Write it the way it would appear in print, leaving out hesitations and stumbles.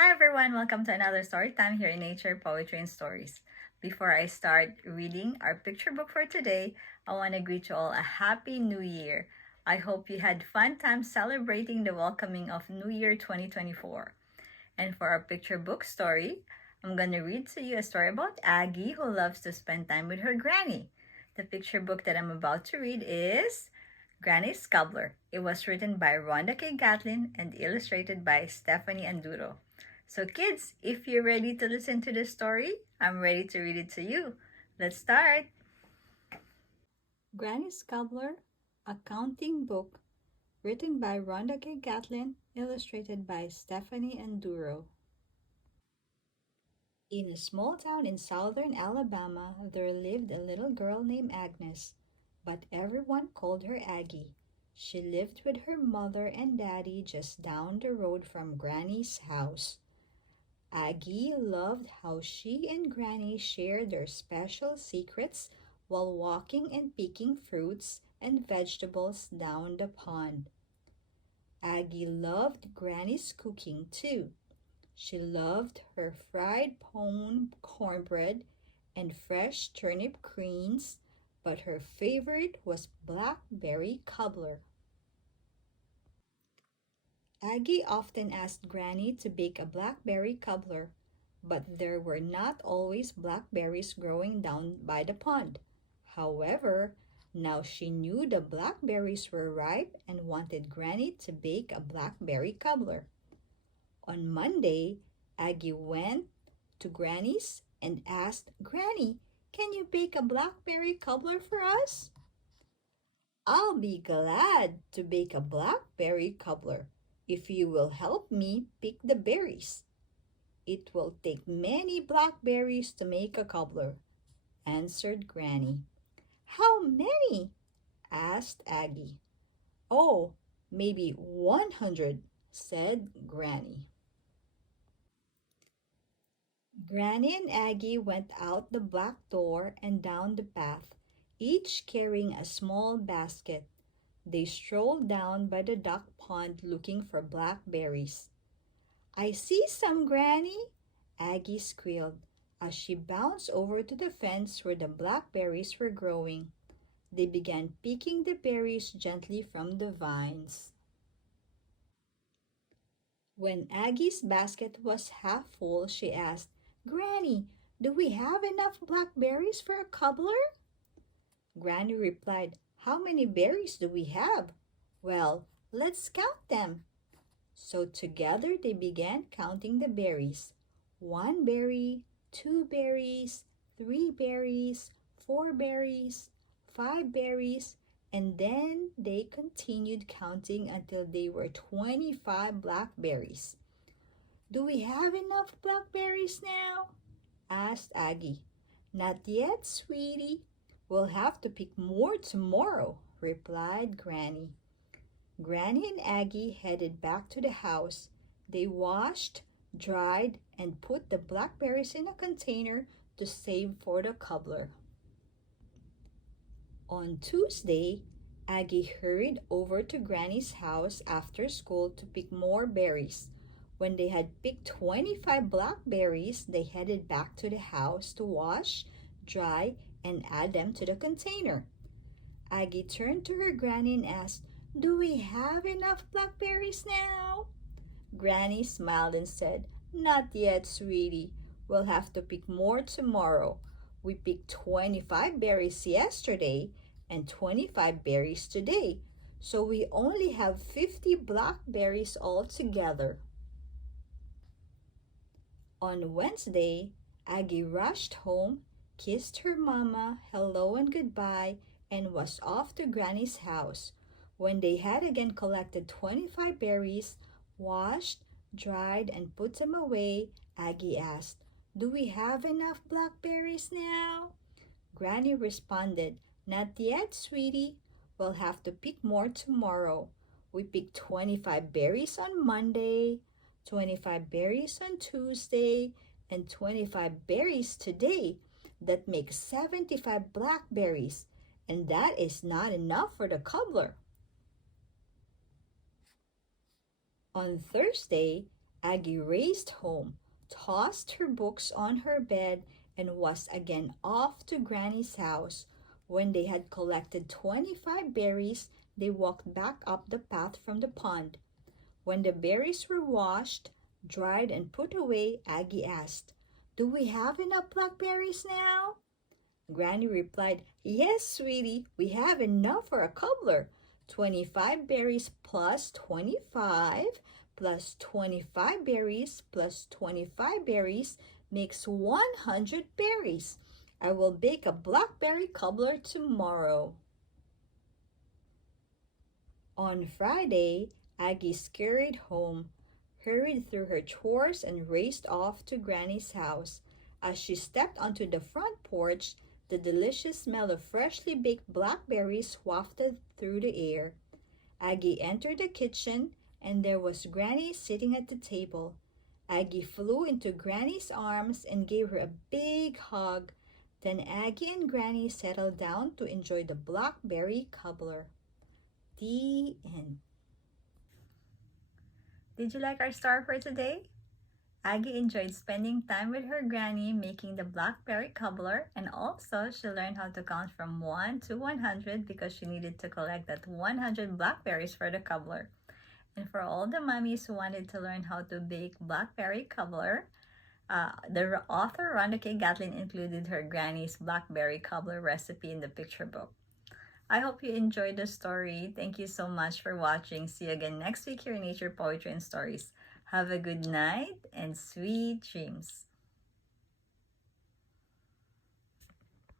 Hi everyone, welcome to another story time here in Nature, Poetry, and Stories. Before I start reading our picture book for today, I want to greet you all a happy new year. I hope you had fun time celebrating the welcoming of New Year 2024. And for our picture book story, I'm going to read to you a story about Aggie who loves to spend time with her granny. The picture book that I'm about to read is Granny's Cobbler. It was written by Rhonda-Kay Gatlin and illustrated by Stephanie Anduro. So kids, if you're ready to listen to this story, I'm ready to read it to you. Let's start! Granny's Cobbler, a counting book, written by Rhonda-Kay Gatlin, illustrated by Stephanie Anduro. In a small town in southern Alabama, there lived a little girl named Agnes, but everyone called her Aggie. She lived with her mother and daddy just down the road from Granny's house. Aggie loved how she and Granny shared their special secrets while walking and picking fruits and vegetables down the pond. Aggie loved Granny's cooking too. She loved her fried cornbread and fresh turnip greens, but her favorite was blackberry cobbler. Aggie often asked Granny to bake a blackberry cobbler, but there were not always blackberries growing down by the pond. However, now she knew the blackberries were ripe and wanted Granny to bake a blackberry cobbler. On Monday, Aggie went to Granny's and asked, "Granny, can you bake a blackberry cobbler for us?" "I'll be glad to bake a blackberry cobbler if you will help me pick the berries. It will take many blackberries to make a cobbler," answered Granny. "How many?" asked Aggie. "Oh, maybe 100, said Granny. Granny and Aggie went out the back door and down the path, each carrying a small basket. They strolled down by the duck pond looking for blackberries. "I see some, Granny," Aggie squealed as she bounced over to the fence where the blackberries were growing. They began picking the berries gently from the vines. When Aggie's basket was half full, she asked, "Granny, do we have enough blackberries for a cobbler?" Granny replied, "How many berries do we have?" "Well, let's count them." So together they began counting the berries. 1 berry, 2 berries, 3 berries, 4 berries, 5 berries, and then they continued counting until they were 25 blackberries. "Do we have enough blackberries now?" asked Aggie. "Not yet, sweetie. We'll have to pick more tomorrow," replied Granny. Granny and Aggie headed back to the house. They washed, dried, and put the blackberries in a container to save for the cobbler. On Tuesday, Aggie hurried over to Granny's house after school to pick more berries. When they had picked 25 blackberries, they headed back to the house to wash, dry, and add them to the container. Aggie turned to her granny and asked, "Do we have enough blackberries now?" Granny smiled and said, "Not yet, sweetie. We'll have to pick more tomorrow. We picked 25 berries yesterday and 25 berries today, so we only have 50 blackberries altogether." On Wednesday, Aggie rushed home, kissed her mama, hello and goodbye, and was off to Granny's house. When they had again collected 25 berries, washed, dried, and put them away, Aggie asked, "Do we have enough blackberries now?" Granny responded, "Not yet, sweetie. We'll have to pick more tomorrow. We picked 25 berries on Monday, 25 berries on Tuesday, and 25 berries today. That makes 75 blackberries, and that is not enough for the cobbler." On Thursday, Aggie raced home, tossed her books on her bed, and was again off to Granny's house. When they had collected 25 berries, they walked back up the path from the pond. When the berries were washed, dried, and put away, Aggie asked, "Do we have enough blackberries now?" Granny replied, "Yes, sweetie, we have enough for a cobbler. 25 berries plus 25 plus 25 berries plus 25 berries makes 100 berries. I will bake a blackberry cobbler tomorrow." On Friday, Aggie scurried home, hurried through her chores, and raced off to Granny's house. As she stepped onto the front porch, the delicious smell of freshly baked blackberries wafted through the air. Aggie entered the kitchen, and there was Granny sitting at the table. Aggie flew into Granny's arms and gave her a big hug. Then Aggie and Granny settled down to enjoy the blackberry cobbler. The end. Did you like our story for today? Aggie enjoyed spending time with her granny making the blackberry cobbler, and also she learned how to count from 1 to 100 because she needed to collect that 100 blackberries for the cobbler. And for all the mummies who wanted to learn how to bake blackberry cobbler, the author Rhonda-Kay Gatlin included her granny's blackberry cobbler recipe in the picture book. I hope you enjoyed the story. Thank you so much for watching. See you again next week here in Nature, Poetry, and Stories. Have a good night and sweet dreams.